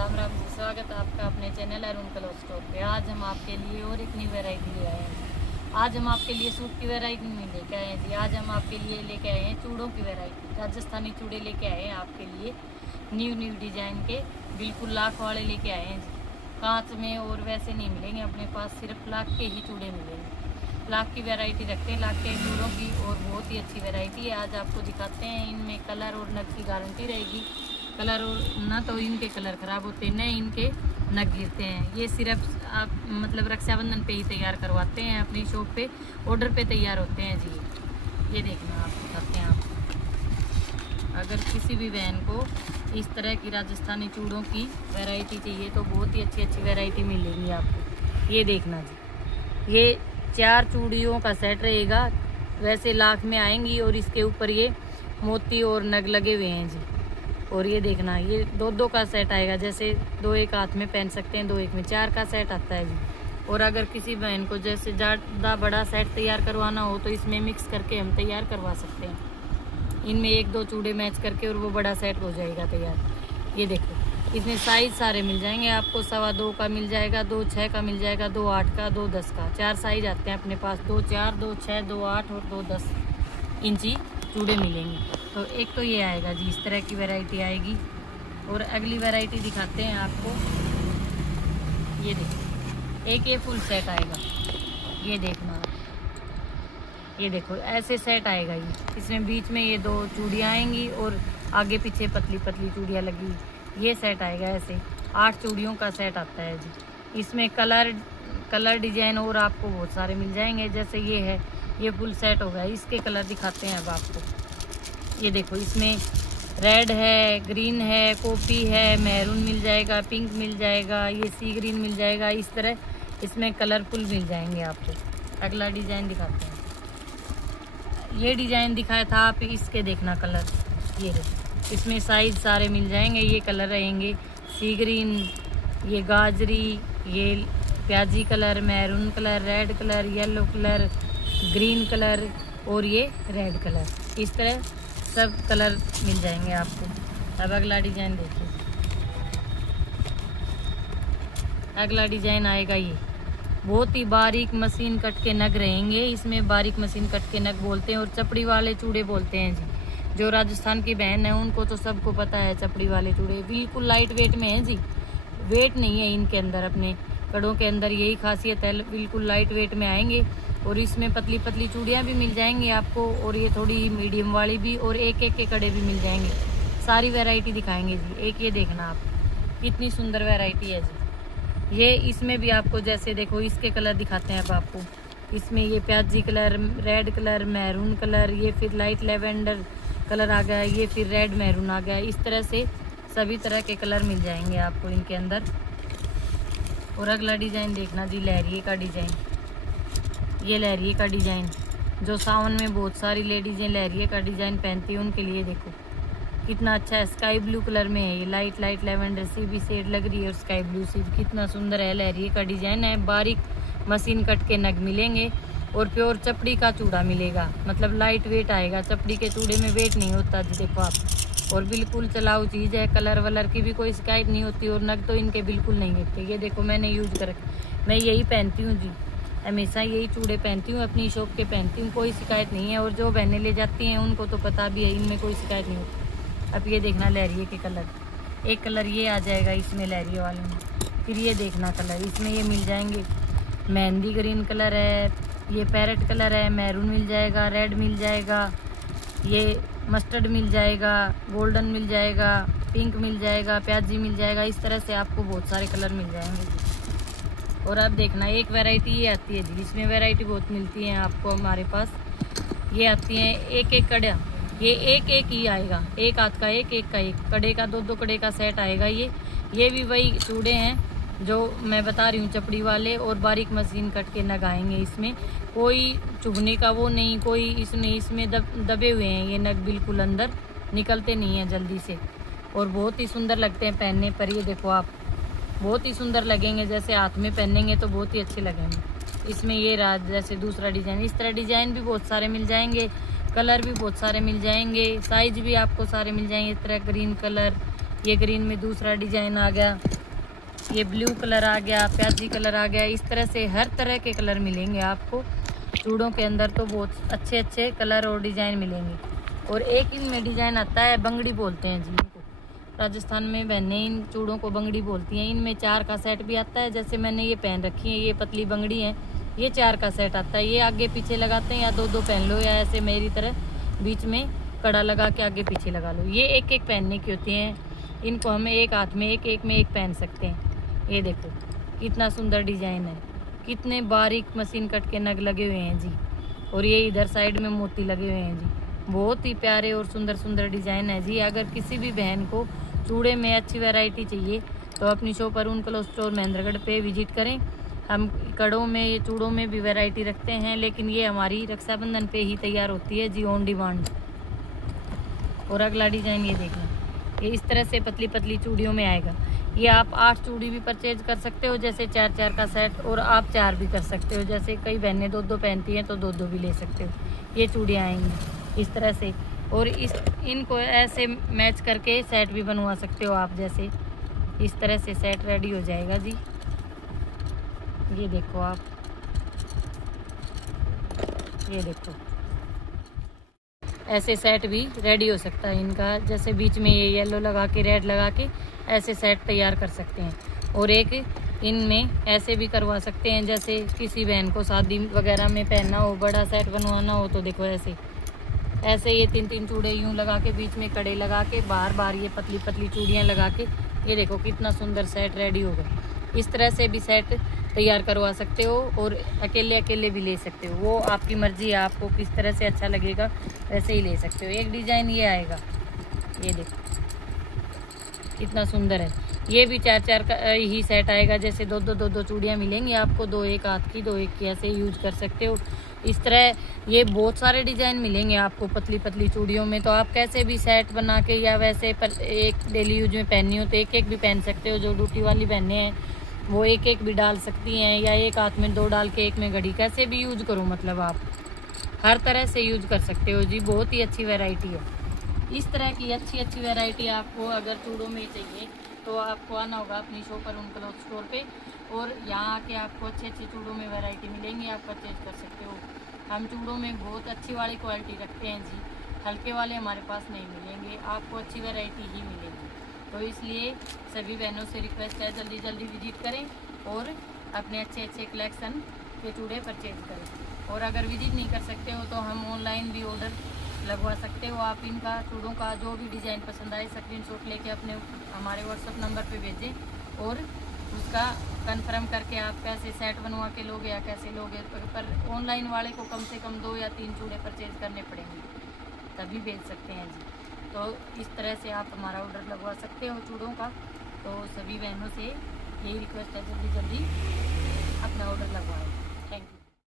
राम राम जी, स्वागत है आपका अपने चैनल अरुण क्लॉथ स्टोर पे। आज हम आपके लिए और एक नई वैरायटी ले आए हैं। आज हम आपके लिए सूट की वैरायटी नहीं लेके आए हैं जी। आज हम आपके लिए लेके आए हैं चूड़ों की वैरायटी। राजस्थानी चूड़े लेके आए हैं आपके लिए, न्यू डिजाइन के, बिल्कुल लाख वाले लेके आए हैं जी। कांच में और वैसे नहीं मिलेंगे अपने पास, सिर्फ लाख के ही चूड़े मिलेंगे। लाख की वैरायटी रखते हैं, लाख के चूड़ों की, और बहुत ही अच्छी वैरायटी है। आज आपको दिखाते हैं। इनमें कलर और नग की गारंटी रहेगी। कलर और ना तो इनके कलर ख़राब होते हैं, न इनके नग गिरते हैं। ये सिर्फ आप मतलब रक्षाबंधन पे ही तैयार करवाते हैं अपनी शॉप पे, ऑर्डर पे तैयार होते हैं जी। ये देखना, आप दिखाते हैं आप। अगर किसी भी बहन को इस तरह की राजस्थानी चूड़ों की वैरायटी चाहिए तो बहुत ही अच्छी अच्छी वैरायटी मिलेगी आपको। ये देखना जी, ये 4 चूड़ियों का सेट रहेगा, वैसे लाख में आएंगी, और इसके ऊपर ये मोती और नग लगे हुए हैं जी। और ये देखना, ये 2 का सेट आएगा, जैसे 2 एक हाथ में पहन सकते हैं, 2 एक में, 4 का सेट आता है जी। और अगर किसी बहन को जैसे ज़्यादा बड़ा सेट तैयार करवाना हो तो इसमें मिक्स करके हम तैयार करवा सकते हैं। इनमें 1-2 चूड़े मैच करके और वो बड़ा सेट हो जाएगा तैयार। ये देखो, इसमें साइज सारे मिल जाएंगे आपको। 2.25 का मिल जाएगा, 2 6 का मिल जाएगा, 2 8 का, 2 10 का। 4 साइज आते हैं अपने पास, 2 4, 2 6, 2 8 और 2 10 इंची चूड़े मिलेंगे। तो एक तो ये आएगा जी, इस तरह की वैरायटी आएगी। और अगली वैरायटी दिखाते हैं आपको। ये देखो, एक ये फुल सेट आएगा। ये देखना आप, ये देखो ऐसे सेट आएगा ये। इसमें बीच में ये 2 चूड़ियाँ आएंगी और आगे पीछे पतली पतली चूड़ियाँ लगी। ये सेट आएगा ऐसे, 8 चूड़ियों का सेट आता है जी। इसमें कलर डिजाइन और आपको बहुत सारे मिल जाएंगे। जैसे ये है, ये फुल सेट होगा। इसके कलर दिखाते हैं अब आपको। ये देखो, इसमें रेड है, ग्रीन है, कॉफी है, मैरून मिल जाएगा, पिंक मिल जाएगा, ये सी ग्रीन मिल जाएगा। इस तरह इसमें कलरफुल मिल जाएंगे आपको। अगला डिज़ाइन दिखाते हैं। ये डिज़ाइन दिखाया था आप, इसके देखना कलर। ये देखो, इसमें साइज सारे मिल जाएंगे। ये कलर रहेंगे सी ग्रीन, ये गाजरी, ये प्याजी colour, maroon colour, red colour, yellow colour, green colour और ये रेड कलर। इस तरह सब कलर मिल जाएंगे आपको। अब अगला डिज़ाइन देखिए। अगला डिज़ाइन आएगा ये, बहुत ही बारीक मशीन कट के नग रहेंगे। इसमें बारीक मशीन कट के नग बोलते हैं और चपड़ी वाले चूड़े बोलते हैं जी। जो राजस्थान की बहन है उनको तो सबको पता है, चपड़ी वाले चूड़े बिल्कुल लाइट वेट में हैं जी। वेट नहीं है इनके अंदर, अपने कड़ों के अंदर यही खासियत है, बिल्कुल लाइट वेट में आएंगे। और इसमें पतली पतली चूड़ियाँ भी मिल जाएंगी आपको, और ये थोड़ी मीडियम वाली भी, और एक एक के कड़े भी मिल जाएंगे। सारी वैरायटी दिखाएंगे जी। एक ये देखना आप, कितनी सुंदर वैरायटी है जी। ये इसमें भी आपको, जैसे देखो इसके कलर दिखाते हैं अब आपको। इसमें ये प्याजी colour, red colour, maroon colour, ये फिर लाइट लेवेंडर कलर आ गया, ये फिर रेड मैरून आ गया। इस तरह से सभी तरह के कलर मिल जाएंगे आपको इनके अंदर। और अगला डिज़ाइन देखना जी, लहरिए का डिज़ाइन। ये लहरिए का डिज़ाइन, जो सावन में बहुत सारी लेडीज़ें लहरिए का डिज़ाइन पहनती हैं उनके लिए देखो कितना अच्छा है। स्काई ब्लू कलर में है ये, लाइट लेवेंडर सी भी शेड लग रही है, और स्काई ब्लू सी, कितना सुंदर है। लहरिए का डिज़ाइन है, बारीक मशीन कट के नग मिलेंगे और प्योर चपड़ी का चूड़ा मिलेगा। मतलब लाइट वेट आएगा, चपड़ी के चूड़े में वेट नहीं होता जी, देखो आप। और बिल्कुल चलाऊ चीज़ है, कलर वलर की भी कोई शिकायत नहीं होती, और नग तो इनके बिल्कुल नहीं गिरते। ये देखो, मैंने यूज कर, मैं यही पहनती हूँ जी, हमेशा यही चूड़े पहनती हूँ, अपनी शॉप के पहनती हूँ, कोई शिकायत नहीं है। और जो बहनें ले जाती हैं उनको तो पता भी है, इनमें कोई शिकायत नहीं होती। अब ये देखना लहरिए के कलर, एक कलर ये आ जाएगा इसमें लहरिए वाले में। फिर ये देखना कलर, इसमें ये मिल जाएंगे, मेहंदी ग्रीन कलर है, ये पैरेट कलर है, मैरून मिल जाएगा, रेड मिल जाएगा, ये मस्टर्ड मिल जाएगा, गोल्डन मिल जाएगा, पिंक मिल जाएगा, प्याजी मिल जाएगा। इस तरह से आपको बहुत सारे कलर मिल जाएंगे। और अब देखना, एक वैरायटी ये आती है जी, इसमें वैरायटी बहुत मिलती है आपको हमारे पास। ये आती है एक एक कड़ा, ये एक एक ही आएगा, एक हाथ का एक, एक का एक, कड़े का 2 कड़े का सेट आएगा ये भी वही चूड़े हैं जो मैं बता रही हूँ, चपड़ी वाले, और बारीक मशीन कट के नग आएंगे। इसमें कोई चुभने का वो नहीं, कोई इसमें दबे हुए हैं ये नग, बिल्कुल अंदर निकलते नहीं हैं जल्दी से, और बहुत ही सुंदर लगते हैं पहनने पर। ये देखो आप, बहुत ही सुंदर लगेंगे, जैसे हाथ में पहनेंगे तो बहुत ही अच्छे लगेंगे। इसमें ये जैसे दूसरा डिज़ाइन, इस तरह डिज़ाइन भी बहुत सारे मिल जाएंगे, कलर भी बहुत सारे मिल जाएंगे, साइज भी आपको सारे मिल जाएंगे। इस तरह ग्रीन कलर, ये ग्रीन में दूसरा डिज़ाइन आ गया, ये ब्लू कलर आ गया, प्याजी कलर आ गया। इस तरह से हर तरह के कलर मिलेंगे आपको चूड़ों के अंदर। तो बहुत अच्छे अच्छे कलर और डिज़ाइन मिलेंगे। और एक इनमें डिज़ाइन आता है, बंगड़ी बोलते हैं जी। राजस्थान में बहनें इन चूड़ों को बंगड़ी बोलती हैं। इनमें 4 का सेट भी आता है, जैसे मैंने ये पहन रखी है, ये पतली बंगड़ी है, ये 4 का सेट आता है। ये आगे पीछे लगाते हैं, या 2-2 पहन लो, या ऐसे मेरी तरह बीच में कड़ा लगा के आगे पीछे लगा लो। ये एक एक पहनने की होती हैं। इनको हमें एक हाथ में एक में एक पहन सकते हैं। ये देखो कितना सुंदर डिज़ाइन है, कितने बारीक मशीन कट के नग लगे हुए हैं जी। और ये इधर साइड में मोती लगे हुए हैं जी। बहुत ही प्यारे और सुंदर सुंदर डिज़ाइन है जी। अगर किसी भी बहन को चूड़े में अच्छी वैरायटी चाहिए तो अपनी shop Arun cloth store Mahendragarh पे विजिट करें। हम कड़ों में, ये चूड़ों में भी वैरायटी रखते हैं, लेकिन ये हमारी रक्षाबंधन पे ही तैयार होती है जी, ऑन डिमांड। और अगला डिज़ाइन ये देखना, ये इस तरह से पतली पतली चूड़ियों में आएगा। ये आप 8 चूड़ी भी परचेज कर सकते हो, जैसे 4-4 का सेट, और आप 4 भी कर सकते हो। जैसे कई बहनें 2-2 पहनती हैं तो 2-2 भी ले सकते हो। ये चूड़ियाँ आएंगी इस तरह से। और इनको ऐसे मैच करके सेट भी बनवा सकते हो आप। जैसे इस तरह से सेट रेडी हो जाएगा जी। ये देखो आप, ये देखो ऐसे सेट भी रेडी हो सकता है इनका। जैसे बीच में ये येलो लगा के, रेड लगा के ऐसे सेट तैयार कर सकते हैं। और एक इनमें ऐसे भी करवा सकते हैं, जैसे किसी बहन को शादी वगैरह में पहनना हो, बड़ा सेट बनवाना हो, तो देखो ऐसे ये 3-3 चूड़े यूँ लगा के, बीच में कड़े लगा के, बार बार ये पतली पतली चूड़ियाँ लगा के, ये देखो कितना सुंदर सेट रेडी होगा। इस तरह से भी सेट तैयार करवा सकते हो, और अकेले अकेले भी ले सकते हो। वो आपकी मर्जी है, आपको किस तरह से अच्छा लगेगा वैसे ही ले सकते हो। एक डिज़ाइन ये आएगा, ये देखो कितना सुंदर है। ये भी 4-4 का ही सेट आएगा। जैसे 2-2 चूड़ियाँ मिलेंगी आपको, 2 एक हाथ की, 2 एक की, ऐसे यूज कर सकते हो। इस तरह ये बहुत सारे डिज़ाइन मिलेंगे आपको पतली पतली चूड़ियों में। तो आप कैसे भी सेट बना के, या वैसे पर एक डेली यूज में पहननी हो तो एक एक भी पहन सकते हो। जो ड्यूटी वाली बहनें हैं वो एक एक भी डाल सकती हैं, या एक हाथ में 2 डाल के एक में घड़ी, कैसे भी यूज करो, मतलब आप हर तरह से यूज कर सकते हो जी। बहुत ही अच्छी वैरायटी है। इस तरह की अच्छी वैरायटी आपको अगर चूड़ों में चाहिए तो आपको आना होगा अपनी शॉप अरुण क्लॉथ स्टोर पे, और यहाँ आके आपको अच्छे चूड़ों में वैरायटी मिलेंगी, आप परचेज कर सकते हो। हम चूड़ों में बहुत अच्छी वाली क्वालिटी रखते हैं जी, हल्के वाले हमारे पास नहीं मिलेंगे, आपको अच्छी वैरायटी ही मिलेगी। तो इसलिए सभी बहनों से रिक्वेस्ट है, जल्दी जल्दी विजिट करें और अपने अच्छे कलेक्शन के चूड़े परचेज करें। और अगर विजिट नहीं कर सकते हो तो हम ऑनलाइन भी ऑर्डर लगवा सकते हो। आप इनका चूड़ों का जो भी डिज़ाइन पसंद आए स्क्रीनशॉट लेके अपने हमारे व्हाट्सअप नंबर पे भेजें, और उसका कंफर्म करके आप कैसे सेट बनवा के लोगे या कैसे लोगे। पर ऑनलाइन वाले को कम से कम 2 या 3 चूड़े परचेज करने पड़ेंगे, तभी भेज सकते हैं जी। तो इस तरह से आप हमारा ऑर्डर लगवा सकते हो चूड़ों का। तो सभी बहनों से यही रिक्वेस्ट है, जल्दी जल्दी अपना ऑर्डर लगवाएं।